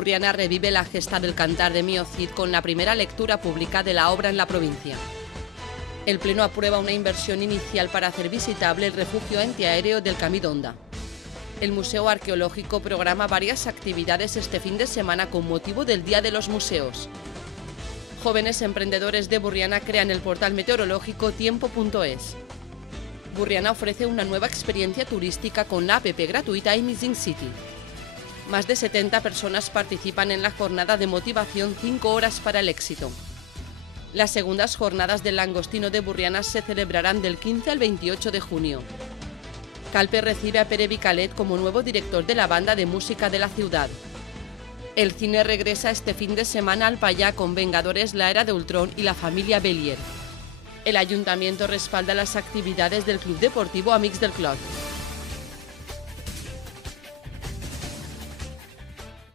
Burriana revive la gesta del Cantar de Mio Cid con la primera lectura pública de la obra en la provincia. El Pleno aprueba una inversión inicial para hacer visitable el refugio antiaéreo del Camí d'Onda. El Museo Arqueológico programa varias actividades este fin de semana con motivo del Día de los Museos. Jóvenes emprendedores de Burriana crean el portal meteorológico tiempo.es. Burriana ofrece una nueva experiencia turística con la app gratuita Amazing City. Más de 70 personas participan en la jornada de motivación 5 horas para el éxito. Las segundas jornadas del Langostino de Burriana se celebrarán del 15 al 28 de junio. Calpe recibe a Pere Vicalet como nuevo director de la banda de música de la ciudad. El cine regresa este fin de semana al Payá con Vengadores, la Era de Ultron y la familia Bélier. El ayuntamiento respalda las actividades del Club Deportivo Amics del Clot.